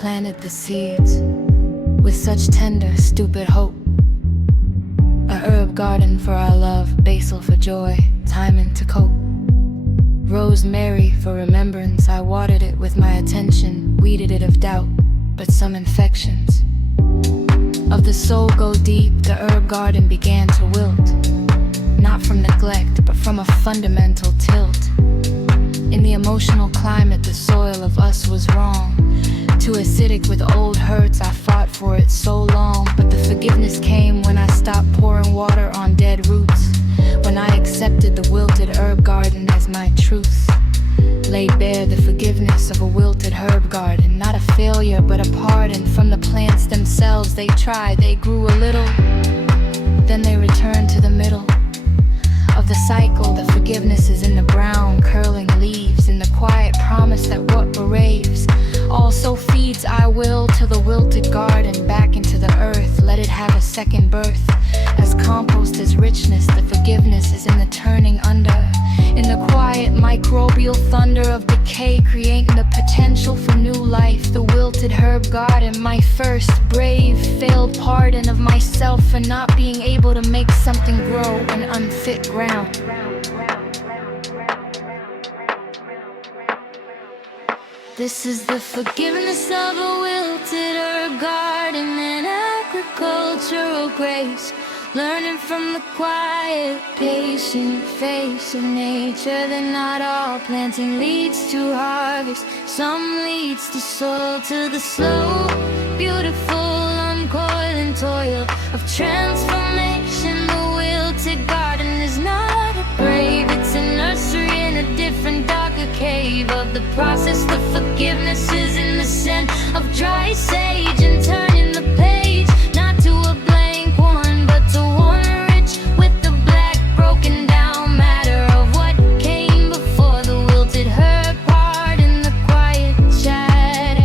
planted the seeds with such tender, stupid hope. A herb garden for our love, basil for joy, thyme to cope. Rosemary for remembrance, I watered it with my attention, weeded it of doubt, but some infections of the soul go deep. The herb garden began to wilt, not from neglect, but from a fundamental tilt. In the emotional climate, the soil of us was wrong. Too acidic with old hurts, I fought for it so long. But the forgiveness came when I stopped pouring water on dead roots. When I accepted the wilted herb garden as my truth. Laid bare the forgiveness of a wilted herb garden. Not a failure, but a pardon from the plants themselves. They tried, they grew a little, then they returned to the middle of the cycle. The forgiveness is in the brown, curling leaves, in the quiet promise that what bereaves also feeds I will to the wilted garden, back into the earth. Let it have a second birth. As compost is richness, the forgiveness is in the turning under, in the quiet microbial thunder of decay, creating the potential for new life. The wilted herb garden, my first brave failed pardon of myself for not being able to make something grow in unfit ground. This is the forgiveness of a wilted herb garden and agricultural grace. Learning from the quiet, patient face of nature, that not all planting leads to harvest. Some leads to soil, to the slow, beautiful uncoiling toil of transformation. The wilted garden is not a grave, it's a nursery in a different, darker cave of the process. The forgiveness is in the scent of dry sage and turning the page, not to a blank one, but to one rich with the black broken down matter of what came before. The wilted herb part in the quiet chat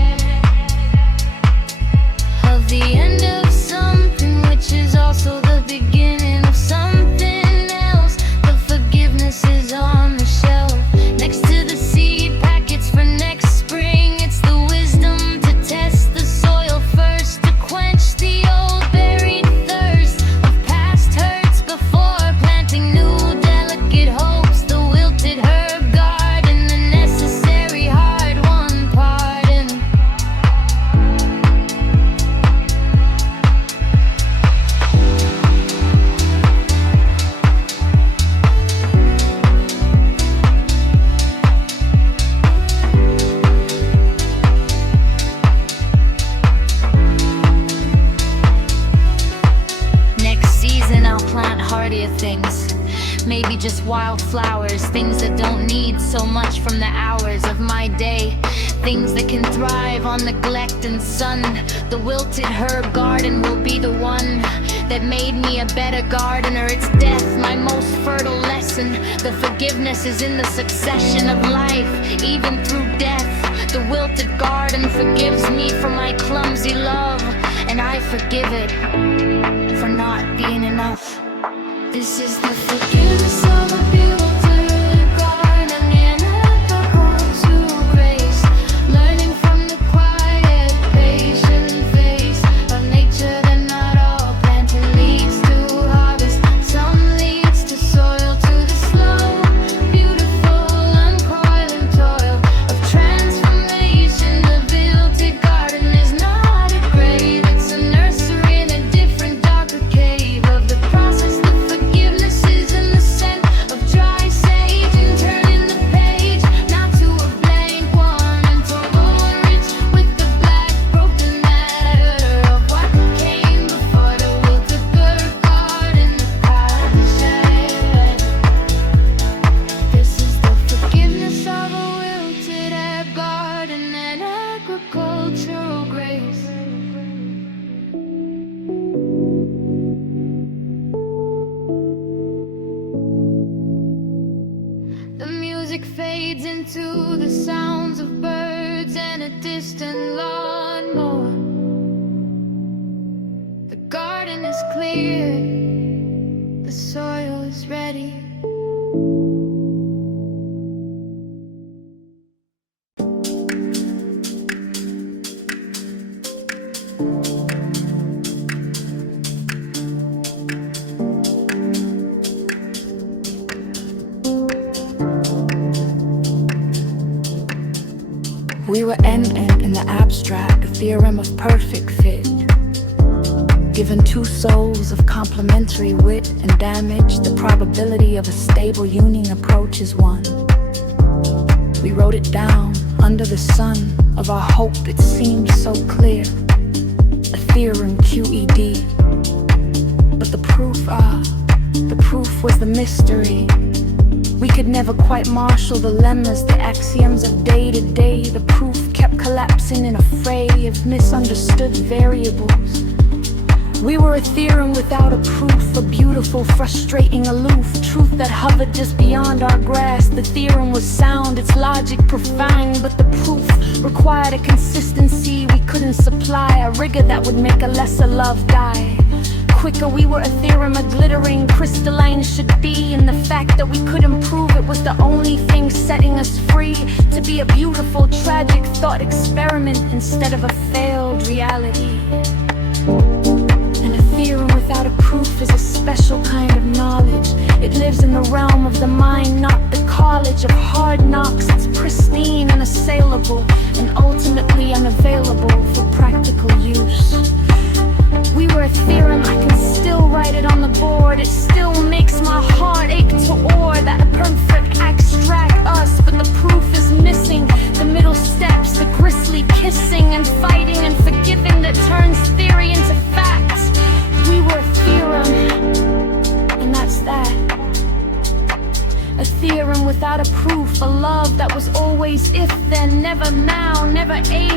of the end of something, which is also the beginning of something else. The forgiveness is on the shelf next to the seed packets for next spring. It's the wisdom to test the soil first, to quench the old buried thirst of past hurts before planting new delicate hopes. The wilted herb garden, the necessary hard won pardon. Next season I'll plant hardier things. Maybe just wildflowers, things that don't need so much from the hours of my day. Things that can thrive on neglect and sun. The wilted herb garden will be the one that made me a better gardener. It's death, my most fertile lesson. The forgiveness is in the succession of life, even through death. The wilted garden forgives me for my clumsy love, and I forgive it for not being enough. This is the forgiveness of a wilted garden and agricultural grace. Learning from the quiet, patient face of nature, that not all planting leads to harvest. Some leads to soil, to the slow, beautiful uncoiling toil of transformation. The wilted garden is not a grave, it's a nursery in a different, darker cave of the process. The forgiveness is in the scent of abstract, a theorem of perfect fit. Given two souls of complementary wit and damage, the probability of a stable union approaches one. We wrote it down under the sun of our hope, it seemed so clear. A theorem QED. But the proof was the mystery. We could never quite marshal the lemmas, the axioms of day to day. The proof kept collapsing in a fray of misunderstood variables. We were a theorem without a proof, a beautiful, frustrating, aloof truth that hovered just beyond our grasp. The theorem was sound, its logic profound, but the proof required a consistency we couldn't supply, a rigor that would make a lesser love die. Quicker, we were a theorem, a glittering crystalline should be, and the fact that we couldn't prove it was the only thing setting us free to be a beautiful, tragic thought experiment instead of a failed reality. And a theorem without a proof is a special kind of knowledge. It lives in the realm of the mind, not the college of hard knocks. It's pristine, unassailable, and ultimately unavailable for practical use. We were a theorem, I can still write it on the board. It still makes my heart ache to oar that a perfect abstract us, but the proof is missing. The middle steps, the grisly kissing and fighting and forgiving that turns theory into fact. We were a theorem, and that's that. A theorem without a proof, a love that was always if then, never now, never age.